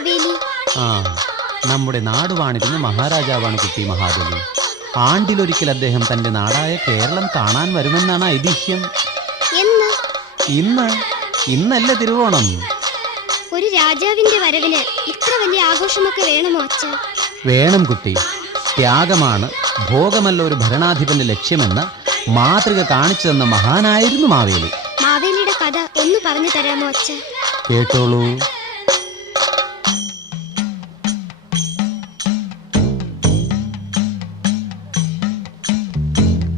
മാവേലി? ആ, നമ്മുടെ നാട് വാണിരുന്ന മഹാരാജാവാണ് കുട്ടി മഹാബലി. ആണ്ടിലൊരിക്കൽ അദ്ദേഹം തന്റെ നാടായ കേരളം കാണാൻ വരുമെന്നാണ് ഐതിഹ്യം. ഇന്നല്ല തിരുവോണം. ഒരു രാജാവിന്റെ വരവിന് ഇത്ര വലിയ ആഘോഷമൊക്കെ വേണമോ അച്ഛ? വേണം കുട്ടി. ത്യാഗമാണ്, ഭോഗമല്ല ഒരു ഭരണാധിപന്റെ ലക്ഷ്യമെന്ന് മാതൃക കാണിച്ചു തന്ന മഹാനായിരുന്നു മാവേലി. മാവേലിയുടെ കഥ ഒന്ന് പറഞ്ഞു തരാമോ അച്ഛ? കേട്ടോളൂ.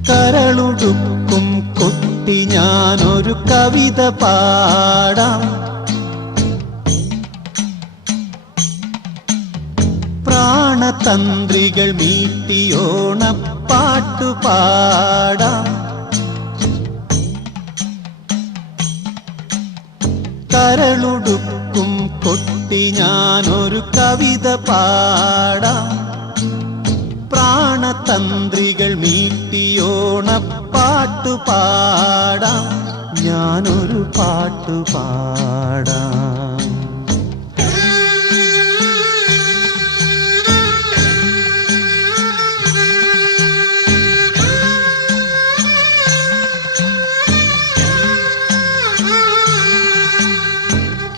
കരളുടുക്കും കുട്ടി ഞാനൊരു കവിത പാടാം. പ്രാണതന്ത്രികൾ മീട്ടിയോണപ്പാട്ടു പാടാം. കരളുടുക്കും കുട്ടി ഞാനൊരു കവിത പാടാം. പ്രാണതന്ത്രികൾ മീട്ടിയോണപ്പാട്ടു പാടാം. ഞാനൊരു പാട്ടു പാടാം.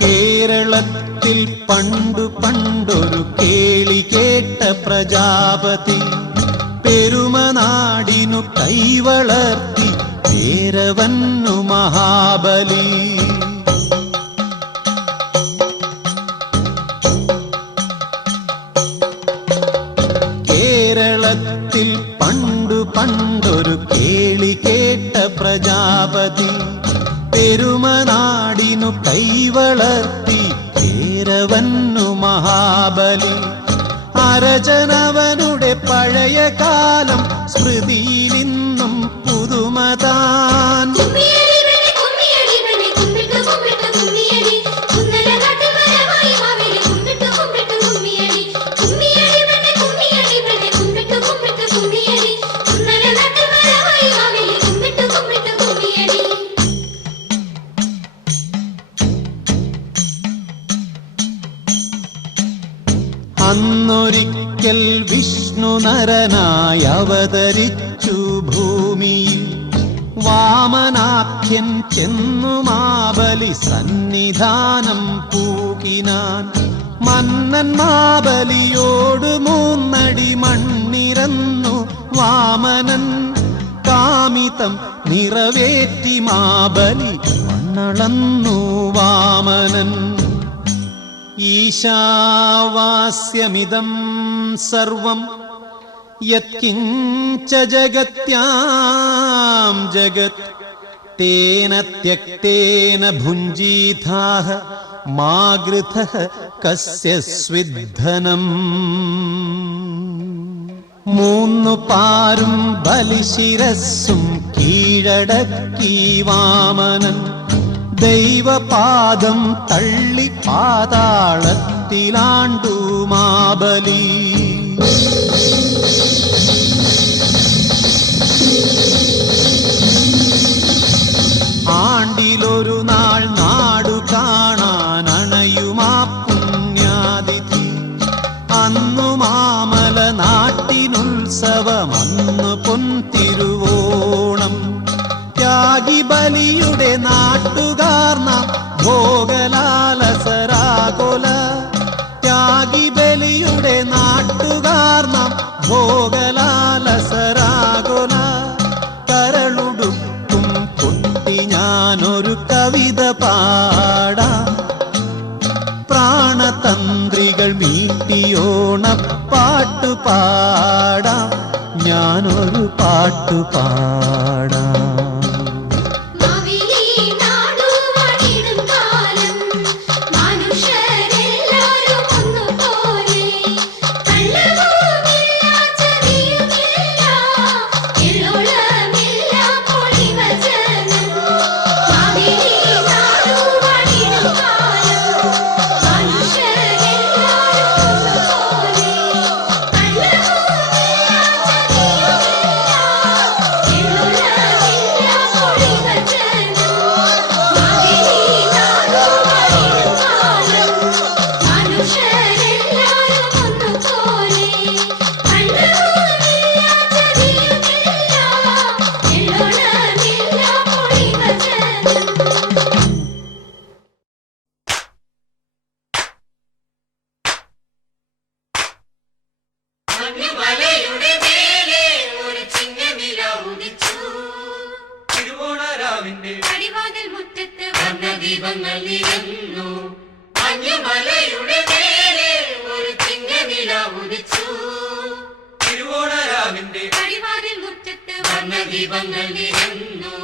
കേരളത്തിൽ പണ്ടു പണ്ടൊരു കേളി കേട്ട പ്രജാപതി പെരുമനാടിനു കൈവളർത്തി പേരവന്നു മഹാബലി. കേരളത്തിൽ പണ്ടു പണ്ടൊരു കേളി കേട്ട പ്രജാപതി പെരുമനാടിനു കൈവളർത്തി പേരവന്നു മഹാബലി. അരജനവനുടെ പഴയ കാലം സ്മൃതിയിലിന്നും പുതുമതാൻ. അന്നൊരിക്കൽ വിഷ്ണു നരനായി അവതരിച്ചു ഭൂമിയിൽ. വാമനാഖ്യൻ ചെന്നു മാബലി സന്നിധാനം പൂകിനാൻ. മന്നൻ മാബലിയോട് മൂന്നടി മണ്ണിരന്നു വാമനൻ. കാമിതം നിറവേറ്റി മാബലി മണ്ണളന്നു വാമനൻ. ഈശാവാസ്യമിദം സർവം യത്കിഞ്ച ജഗത്യാം ജഗത് തേന ത്യക്തേന ഭുഞ്ജീഥാഃ മാ ഗൃധഃ കസ്യ സ്വിദ്ധനം. മൂന്നു പാരും ബലിശിരസ്സും കീഴടക്കി വാമനൻ. ദൈവപാദം തള്ളി പാതാളത്തിലാണ്ടു മാബലി. ആണ്ടിലൊരു നാൾ നാടു കാണാൻ അണയുമാ പുണ്യാതിഥി. അന്നു മാമല നാട്ടിനുത്സവം, അന്ന് പൊൻതിരുവോണം. ത്യാഗി ബലിയുടെ നാട്ടുകാർ നാം ഭോഗലാലസരാകൊല. ത്യാഗി ബലിയുടെ നാട്ടുകാർ നാം ഭോഗലാലസരാകൊല. കരളുടുക്കും കുട്ടി ഞാനൊരു കവിത പാടാം. പ്രാണതന്ത്രികൾ മീട്ടിയോണപ്പാട്ടു പാടാം. ഞാനൊരു പാട്ടു പാടാം. വർണ്ണദീപങ്ങൾ നിരന്നു. മഞ്ഞുമലയുടെ നേരെ ഒരു ചിങ്ങനില ഉദിച്ചു. തിരുവോണരാവിന്റെ പടിവാതിൽ മുറ്റത്ത് വർണ്ണദീപങ്ങൾ നിരന്നു.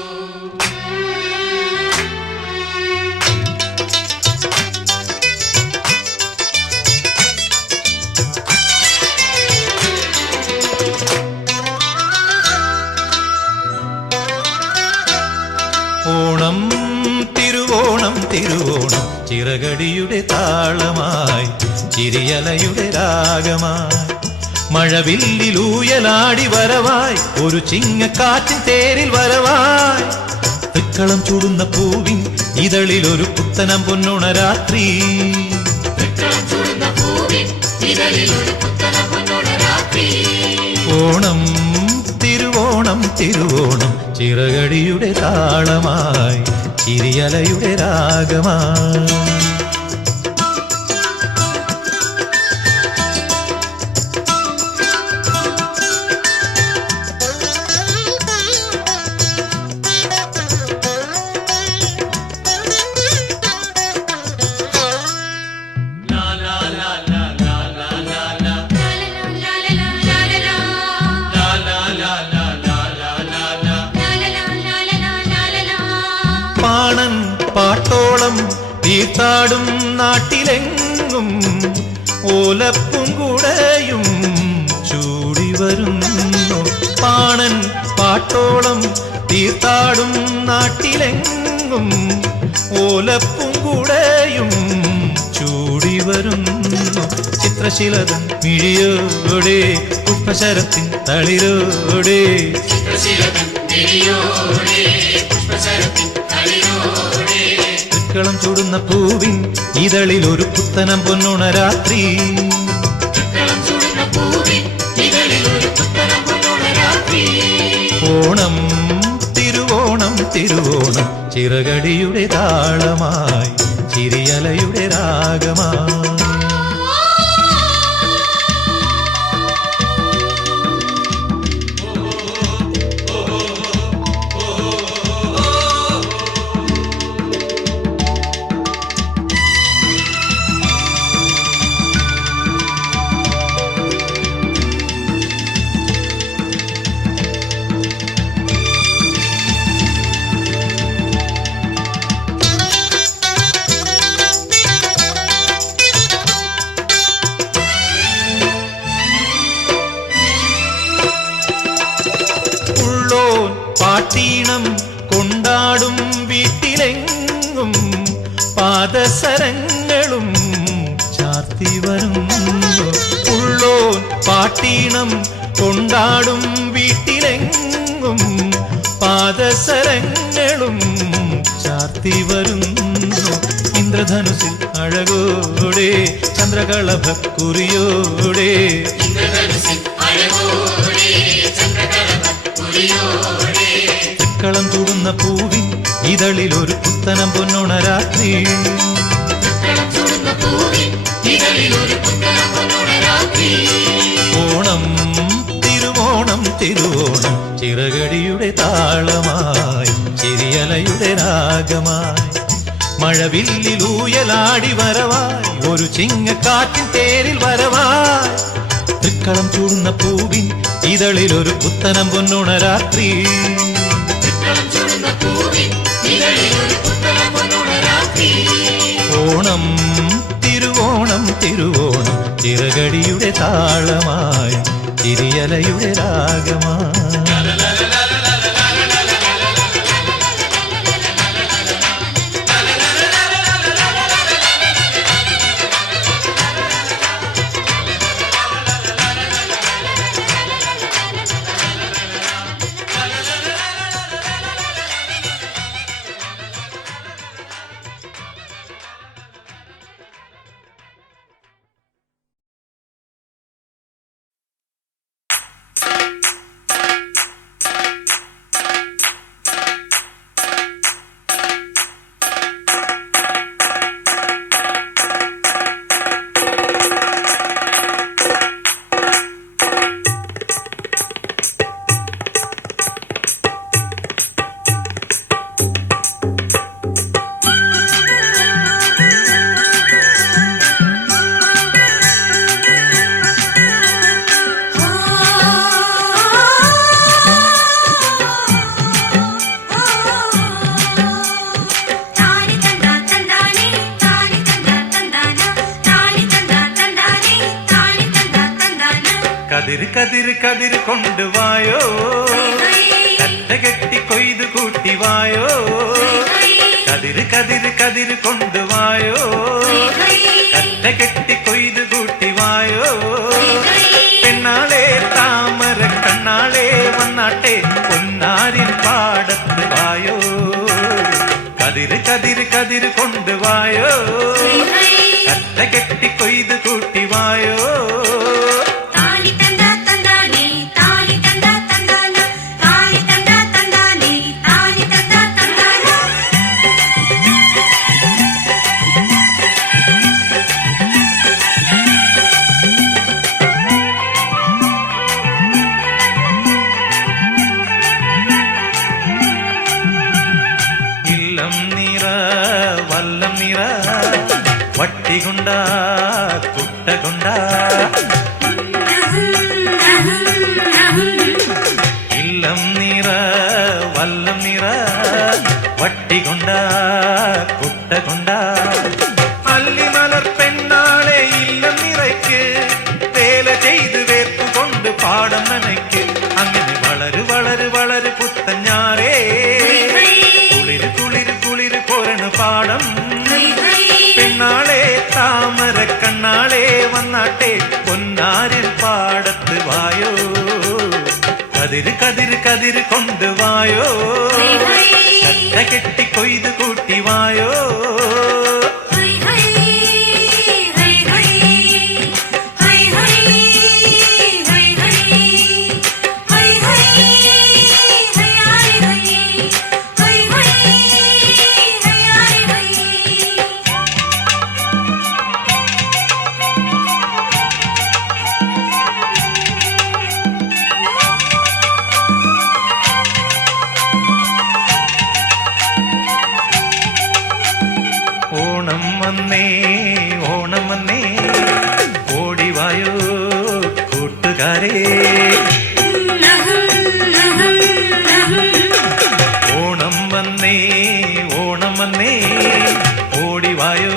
ഓണം തിരുവോണം തിരുവോണം ചിറകടിയുടെ താളമായി ചിരിയലയുടെ രാഗമായി മഴവില്ലിലൂയലാടി വരവായി ഒരു ചിങ്ങക്കാറ്റിൻ തേരിൽ വരവായി തൃക്കളം ചൂടുന്ന പൂവിൻ ഇതളിൽ ഒരു പുത്തനം പൊന്നുണ രാത്രി. ഓണം തിരുവോണം തിരുവോണം ചിറകടിയുടെ താളമായി ചിരിയലയുടെ രാഗമായി. പാണൻ പാട്ടോളം തീർത്താടും നാട്ടിലെങ്ങും ഓലപ്പുംകുടയും ചൂടി വരുന്നു. പാണൻ പാട്ടോളം തീർത്താടും നാട്ടിലെങ്ങും ഓലപ്പുംകുടയും ചൂടി വരുന്നു. ചിത്രശിലതൻ മിഴിയോടെ പുഷ്പശരത്തിൻ തളിരോടെ തൃക്കളം ചൂടുന്ന പൂവിൻ ഇതളിൽ ഒരു പുത്തനം പൊന്നുണ രാത്രി. ഓണം തിരുവോണം തിരുവോണം ചിറകടിയുടെ താളമായി ചിരിയലയുടെ രാഗമായി. പാട്ടീണം കൊണ്ടാടും വീട്ടിലെങ്ങും പാദസരങ്ങളും ചാർത്തി വരുന്നു. ഉള്ളോൻ പാട്ടീണം കൊണ്ടാടും വീട്ടിലെങ്ങും പാദസരങ്ങളും ചാർത്തി വരുന്നു. ഇന്ദ്രധനുസിൽ അഴകോടെ ചന്ദ്രകളഭക്കുറിയോടെ തൃക്കളം ചൂടുന്ന പൂവിൻ ഇതളിൽ ഒരു പുത്തനം പൊന്നുണ രാത്രി. ഓണം തിരുവോണം തിരുവോണം ചിറകടിയുടെ താളമായി ചിരിയലയുടെ രാഗമായി മഴവില്ലിലൂയലാടി വരവായി ഒരു ചിങ്ങക്കാറ്റിൻ തേരിൽ വരവായി തൃക്കളം ചൂടുന്ന പൂവിൻ ഇതളിൽ ഒരു പുത്തനം പൊന്നുണ രാത്രി. ഓണം തിരുവോണം തിരുവോണം ചിറകടിയുടെ താളമായി ചിരിയലയുടെ രാഗമായി. കതിര് കതിര് കതിര് കൊണ്ടുവായോ, കറ്റ കെട്ടി കൊയ്ത് കൂട്ടിവായോ. കതിര് കതിര് കതിര് കൊണ്ടുവായോ, കറ്റ കെട്ടി കൊയ്ത് കൂട്ടിവായോ. പെണ്ണാളെ താമര കണ്ണാളെ വന്നാട്ടെ പൊന്നാരിൻ പാടത്ത് വായോ. കതിര് കതിര് കതിര് കൊണ്ടുവായോ, കറ്റ കെട്ടി കൊയ്ത് കൂട്ടിവായോ. വല്ലം നിറ വട്ടികൊണ്ട കുട്ടകൊണ്ട ഇല്ലം നിറ വല്ലം നിറ വട്ടികൊണ്ട കുട്ടകൊണ്ട. അല്ലിമലർ പെണ്ണാളെ ഇല്ലം നിറയ്ക്ക് വേല ചെയ്ത് വേർപ്പ് കൊണ്ട് പാടം നനയ്ക്ക്. അങ്ങനെ വളര് വളര് വളര് പുത്തഞ്ഞാറേ കുളിര് കുളിര് കുളിര് കൊരണു പാടം. പെണ്ണാളെ താമര കണ്ണാളെ വന്നാട്ടെ പൊന്നാരിൻ പാടത്ത് വായോ. കതിര് കതിര് കതിര് കൊണ്ടുവായോ, കറ്റ കെട്ടി കൊയ്ത് കൂട്ടിവായോ. ഓണം വന്നേ ഓണം വന്നേ ഓടിവായോ കൂട്ടുകാരേ. ഓണം വന്നേ ഓണം വന്നേ ഓടിവായോ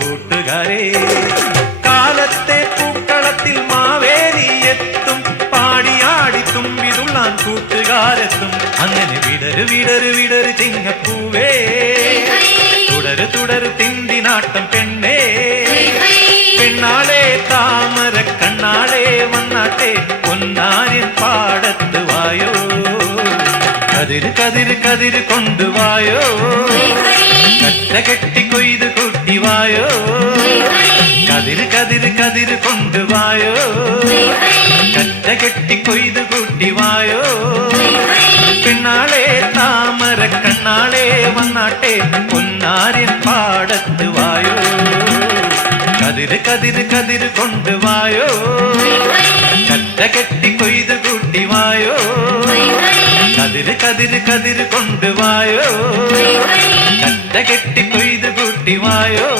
കൂട്ടുകാരേ. കാലത്തെ പൂക്കളത്തിൽ മാവേലി എത്തും, പാടിയാടി തുമ്പിതുള്ളാൻ കൂട്ടുകാരെത്തും. അങ്ങനെ വിടരു വിടരു വിടരു ചിങ്ങപ്പൂവേ, തുടരു തുടരു തിന്തിനാട്ടം പെണ്ണേ. പെണ്ണാളെ താമര കണ്ണാളെ വന്നാട്ടെ പൊന്നാരിൻ പാടത്ത് വായോ. കതിര് കതിര് കതിര് കൊണ്ടുവായോ, കറ്റ കെട്ടി കൊയ്ത് കൂട്ടിവായോ. കതിര് കതിര് കതിര് കൊണ്ടുവായോ, കറ്റ കെട്ടി കൊയ്ത് കൂട്ടിവായോ. പെണ്ണാളെ താമര കണ്ണാളെ വന്നാട്ടെ പൊന്നാരിൻ പാടത്ത് വായോ. കതിര് കതിര് കതിര് കൊണ്ടുവായോ, കറ്റ കെട്ടി കൊയ്ത് കൂട്ടിവായോ. കതിര് കതിര് കതിര് കൊണ്ടുവായോ, കറ്റ കെട്ടി കൊയ്ത് കൂട്ടിവായോ.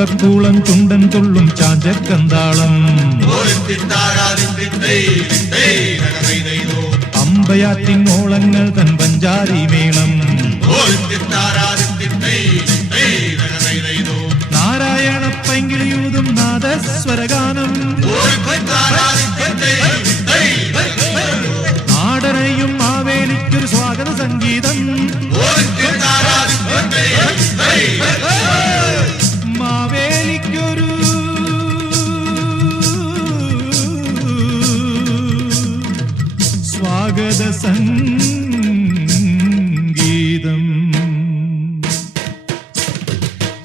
ചമ്പക്കൂളം ചുണ്ടൻ തുള്ളും ചാഞ്ചക്കന്താളം അമ്പയാറ്റിൻ ഓളങ്ങൾ തൻ പഞ്ചാരി മേളം നാരായണ പൈങ്കിളിയൂതും നാദസ്വരഗാനം നാടനയും മാവേലിക്കൊരു സ്വാഗത സംഗീതം മാവേലിക്കൊരു സ്വാഗത സംഗീതം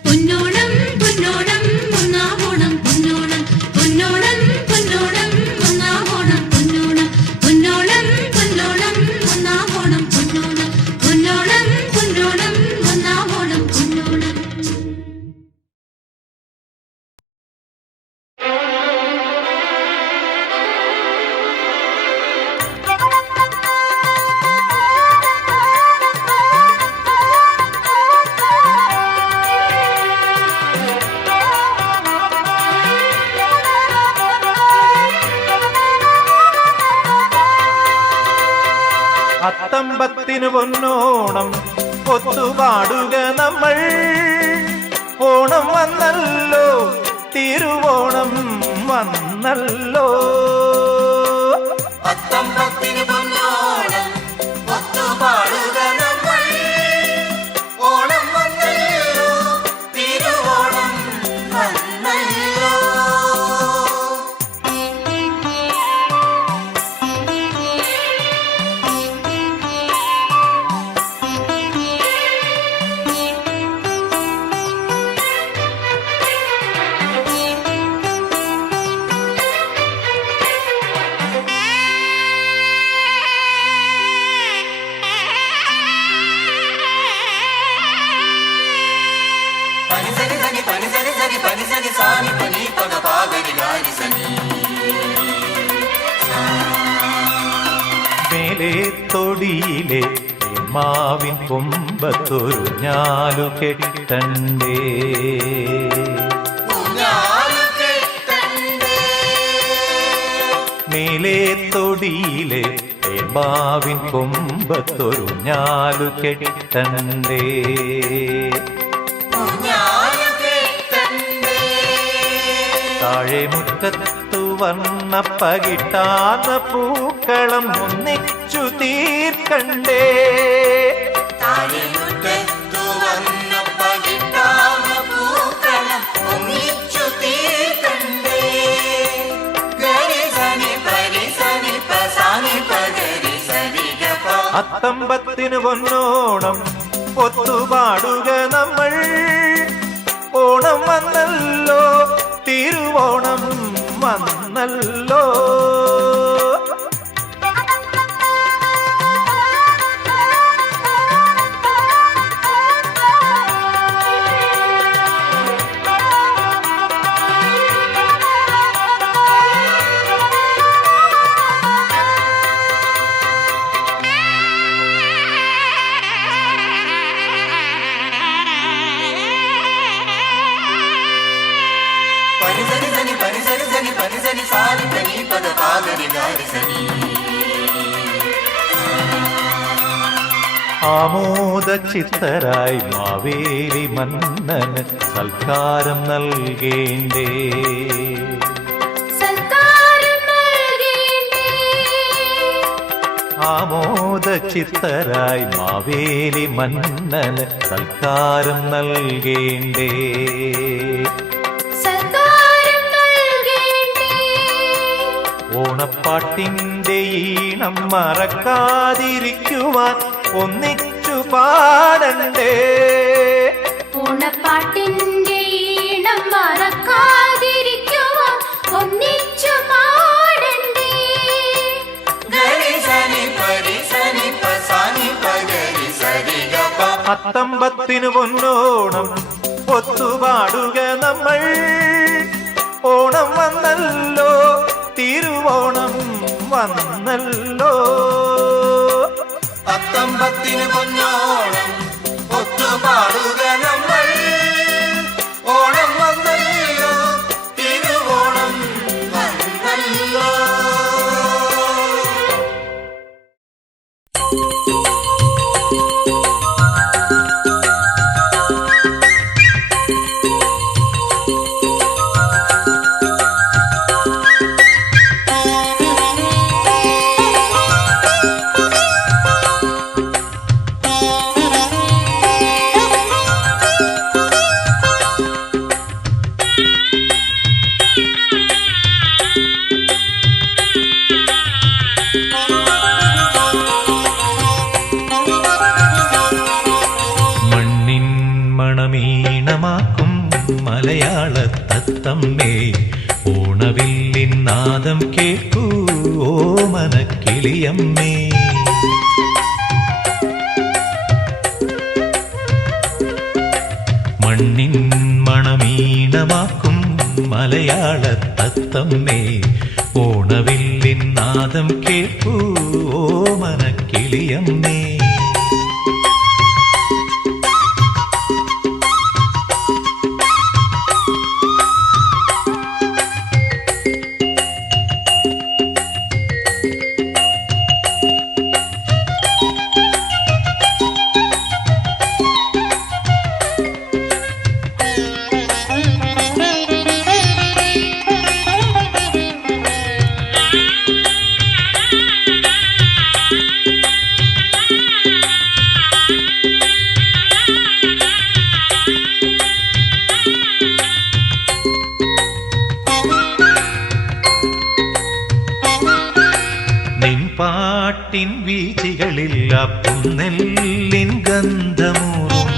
പൊന്നോണം പൊന്നോണം ഒന്നാമോണം പൊന്നോണം പൊന്നോണം പൊന്നോണം ഒന്നാമോണം പൊന്നോണം പൊന്നോണം പൊന്നോണം ഒന്നാമോണം പൊന്നോണം പൊന്നോണം പൊന്നോണം ഒന്നാമോണം പൊന്നോണം. അത്തമ്പത്തിന് പൊന്നോണം ഒത്തുപാടുക നമ്മൾ ഓണം വന്നല്ലോ തിരുവോണം വന്നല്ലോ അത്തമ്പത്തിന് പൊന്നോണം ഒത്തുപാടുക നമ്മൾ ഓണം വന്നല്ലോ തിരുവോണം വന്നല്ലോ. മേലെ തൊടിയിലെ മാവിൻ കൊമ്പത്തൊരു ഞാലു കെട്ടണ്ടേ മേലെ തൊടിയിലെ മാവിൻ കൊമ്പത്തൊരു ഞാലു കെട്ടണ്ടേ താഴെ മുറ്റത്തു വന്ന പകിട്ടാത്ത പൂക്കളം ഒന്നിച്ചു തീർക്കണ്ടേ അത്തമ്പത്തിന് പൊന്നോണം ഒത്തുപാടുക നമ്മൾ ഓണം വന്നല്ലോ തിരുവോണം വന്നല്ലോ ആമോദ ചിത്തരായി മാവേലി മന്നന് സൽക്കാരം നൽകേണ്ടേ ആമോദ ചിത്തരായി മാവേലി മന്നന് സൽക്കാരം നൽകേണ്ടേ ഓണപ്പാട്ടിന്റെ ഈണം മറക്കാതിരിക്കുവാൻ ഒന്നിച്ചു പാടണ്ടേ ഓണപ്പാട്ടിന്റെ ഈണം മറക്കാതിരിക്കുവാൻ ഒന്നിച്ചു പാടണ്ടേ. അത്തമ്പത്തിന് പൊന്നോണം ഒത്തുപാടുക നമ്മൾ ഓണം വന്നല്ലോ തിരുവോണം വന്നല്ലോ അത്തമ്പത്തിന് പൊന്നോണം ഒത്തുപാടുക നമ്മൾ ഓണം വന്ന തത്തമ്മേ ഓണവില്ലിൻ നാദം കേൾക്കൂ ഓമനക്കിളിയമ്മേ. മണ്ണിൻ മണമീണമാക്കും മലയാള തത്തമ്മേ ഓണവില്ലിൻ നാദം കേൾക്കൂ ഓമനക്കിളിയമ്മേ. പാട്ടിൻ വീചികളിൽ അപ്പുന്നെല്ലിൻ ഗന്ധമൂറും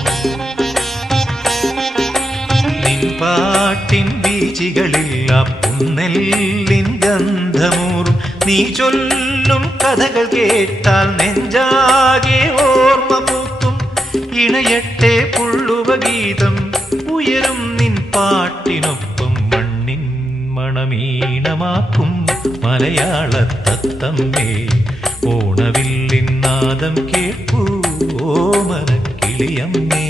നിൻ പാട്ടിൻ വീചികളിൽ അപ്പുന്നെല്ലിൻ ഗന്ധമൂറും നീ ചൊല്ലും കഥകൾ കേട്ടാൽ നെഞ്ചാകെ ഓർമ്മ പൂക്കും ഇണയട്ടെ പുള്ളുവ ഗീതം ഉയരും നിൻ പാട്ടിനൊപ്പം മണ്ണിൻ മണമീണമാക്കും മലയാള തത്തമ്മേ ഓണവില്ലിൻ നാദം കേൾക്കൂ ഓമനക്കിളിയമ്മേ.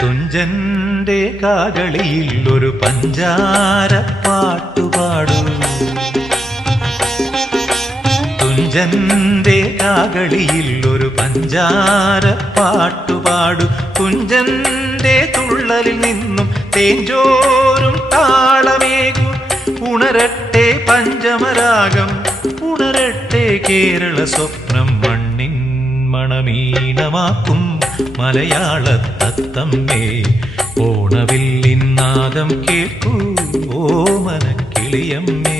തുഞ്ചന്റെ കാകളിയിൽ ഒരു പഞ്ചാര പാട്ടുപാടൂ തുഞ്ചന്റെ കാകളിയിൽ ഒരു പഞ്ചാര പാട്ടുപാടു കുഞ്ചന്റെ തുള്ളലിൽ നിന്നും തേഞ്ചോരും താളമേകു ഉണരട്ടെ പഞ്ചമരാഗം ഉണരട്ടെ കേരള സ്വപ്നം മണ്ണിൻ മണമീണമാക്കും മലയാള തത്തമ്മേ ഓണവില്ലിൻ നാദം കേൾക്കൂ ഓമനക്കിളിയമ്മേ.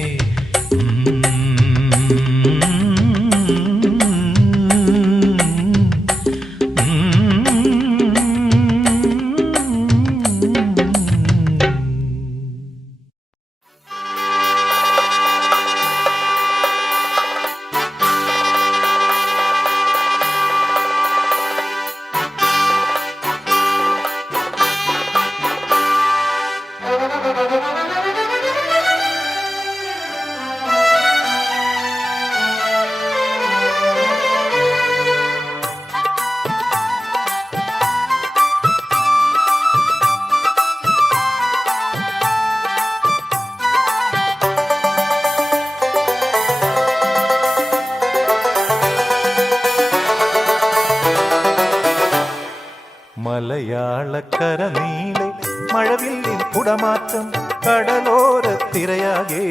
മലയാളക്കര നീളെ മഴവില്ലിൻ കുടമാറ്റം കടലോരത്തിരയാകെ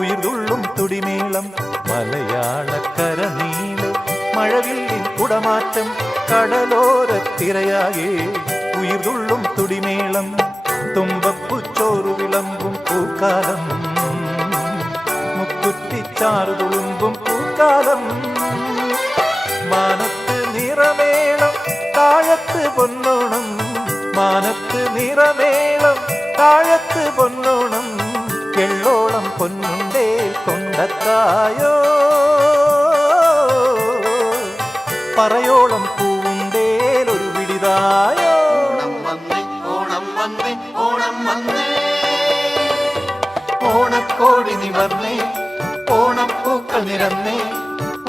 ഉയർതുള്ളും തുടിമേളം. മലയാളക്കര നീളെ മഴവില്ലിൻ കുടമാറ്റം കടലോരത്തിരയാകെ ഉയർതുള്ളും തുടിമേളം. തുമ്പപ്പുച്ചോറു വിളമ്പും പൂക്കാലം മുക്കുറ്റിച്ചാറു തുളുമ്പും പൂക്കാലം. മാനത്ത് നിറമേളം താഴത്ത് പൊന്നോണം മാനത്ത് നിറമേളം താഴത്ത് പൊന്നോണം. എള്ളോളം പൊന്നുണ്ടേ കൊണ്ടത്തായോ പറയോളം പൂണ്ടേലൊരു വിടിതായോ. ഓണം വന്നേ ഓണം വന്നേ ഓണക്കോടി നിവർന്നേ ഓണപ്പൂക്കൾ നിരന്നേ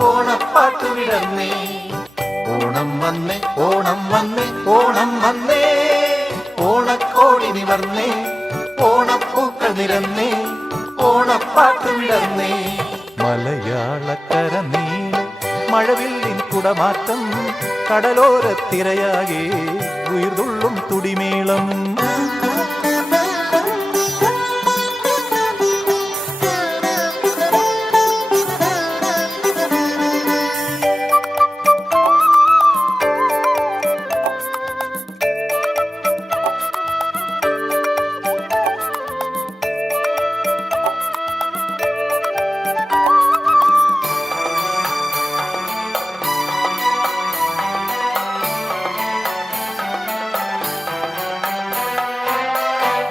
ഓണപ്പാട്ടു വിടർന്നേ. ഓണം വന്നേ ഓണം വന്നേ ഓണം വന്നേ ഓണക്കോടി നിവർന്നേ ഓണപ്പൂക്കൾ ഓണപ്പൂക്കൾ നിരന്നേ ഓണപ്പാട്ട് വിടർന്നേ മലയാളക്കര നീളെ മഴവില്ലിൻ കുടമാറ്റം കടലോരത്തിരയാകെ ഉയർതുള്ളും തുടിമേളം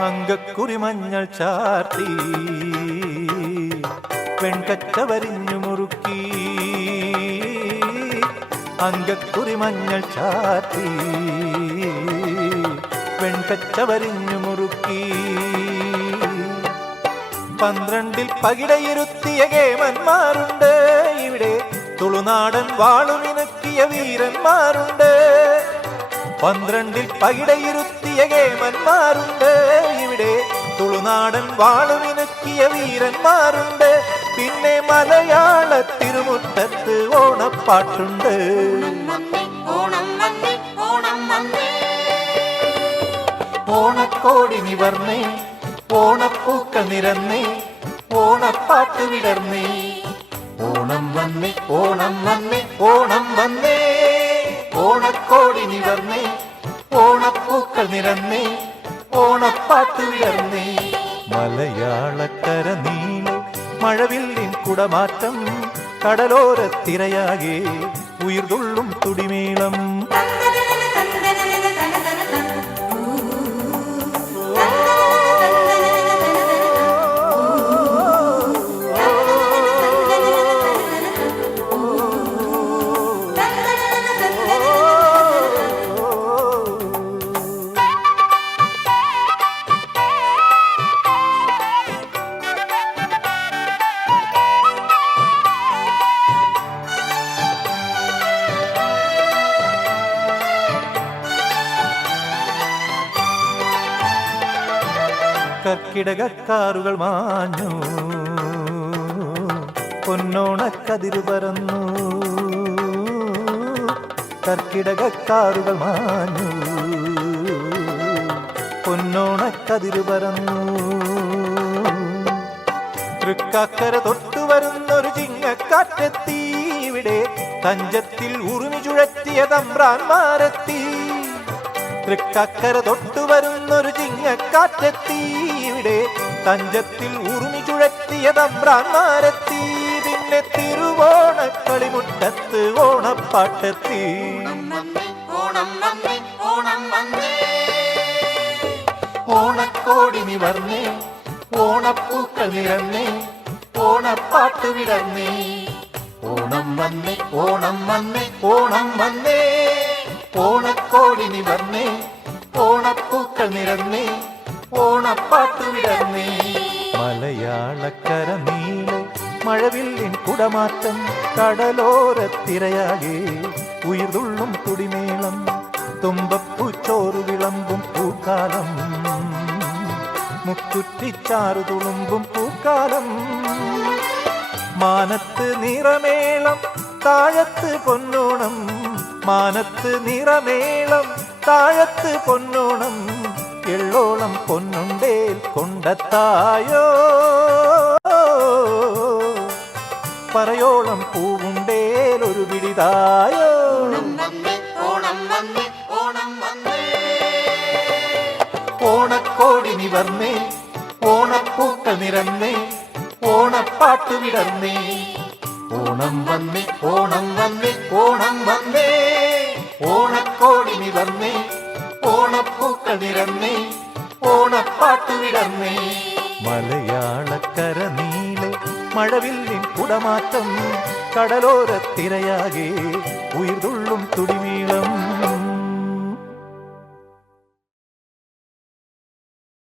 അങ്കക്കുറി മഞ്ഞൾ ചാർത്തി വെൺകച്ച വരിഞ്ഞു മുറുക്കി അങ്കക്കുറി മഞ്ഞൾ ചാർത്തി വെൺകച്ച വരിഞ്ഞു മുറുക്കി 12 പകിടയിരുത്തിയ കേമന്മാരുണ്ട് ഇവിടെ തുളുനാടൻ വാളുമിനുക്കിയ വീരന്മാരുണ്ട് 12 പകിടയിരുത്തിയ കേമന്മാരുണ്ട് ഇവിടെ തുളുനാടൻ വാളുമിനുക്കിയ വീരന്മാരുണ്ട് പിന്നെ മലയാള തിരുമുറ്റത്ത് ഓണപ്പാട്ടുണ്ട് ഓണക്കോടി നിവർന്നേ ഓണപ്പൂക്കൾ നിരന്നേ ഓണപ്പാട്ട് വിടർന്നേ ഓണം വന്നേ ഓണം വന്നേ ഓണം വന്നേ ഓണക്കോടി നിവർന്നേ ഓണപ്പൂക്കൾ നിരന്നേ ഓണപ്പാട്ട് വിടർന്നേ മലയാളക്കര നീളെ മഴവില്ലിൻ കുടമാറ്റം കടലോരത്തിരയാകെ ഉയർതുള്ളും തുടിമേളം കർക്കിടകക്കാറുകൾ മാഞ്ഞു പൊന്നോണക്കതിരു പറന്നു കർക്കിടകക്കാറുകൾ മാഞ്ഞു പൊന്നോണക്കതിരു പറന്നു തൃക്കാക്കര തൊട്ടു വരുന്നൊരു ചിങ്ങക്കാറ്റെത്തി ഇവിടെ തഞ്ചത്തിൽ ഉറുമി ചുഴറ്റിയ തമ്പ്രാന്മാരെത്തി തൃക്കക്കര തൊട്ടു വരുന്നൊരു ചിങ്ങക്കാറ്റെത്തി ഇവിടെ തഞ്ചത്തിൽ ഉറുമി ചുഴറ്റിയ തമ്പ്രാന്മാരെത്തി പിന്നെ തിരുവോണക്കളിമുറ്റത്ത് ഓണപ്പാട്ടെത്തി ഓണക്കോടി നിവർന്നേ ഓണപ്പൂക്കൾ നിരന്നേ ഓണപ്പാട്ട് വിടർന്നേ ഓണം വന്നേ ഓണം വന്നേ ഓണം വന്നേ ഓണക്കോടി നിവർന്നേ ഓണപ്പൂക്കൾ നിരന്നേ ഓണപ്പാട്ട് വിടർന്നേ മലയാളക്കര നീളെ മഴവില്ലിൻ കുടമാറ്റം കടലോരത്തിരയാകെ ഉയർതുള്ളും തുടിമേളം തുമ്പപ്പൂച്ചോറു വിളമ്പും പൂക്കാലം മുക്കുറ്റിച്ചാറു തുളുമ്പും പൂക്കാലം മാനത്ത് നിറമേളം താഴത്ത് പൊന്നോണം മാനത്ത് നിറമേളം താഴത്ത് പൊന്നോണം എള്ളോളം പൊന്നുണ്ടേൽ കൊണ്ടത്തായോ പറയോളം പൂവുണ്ടേൽ ഒരു പിടിതായോ ഓണക്കോടി നിവർന്നേ ഓണപ്പൂക്കൾ നിരന്നേ ഓണപ്പാട്ട് വിടർന്നേ ഓണം വന്നേ ഓണം വന്നേ ഓണം വന്നേ ഓണക്കോടി നിവർന്നേ ഓണപ്പൂക്കൾ നിരന്നേ ഓണപ്പാട്ട് വിടർന്നേ മലയാളക്കര നീളെ മഴവില്ലിൻ കുടമാറ്റം കടലോരത്തിരയാകെ ഉയർതുള്ളും തുടിമീളം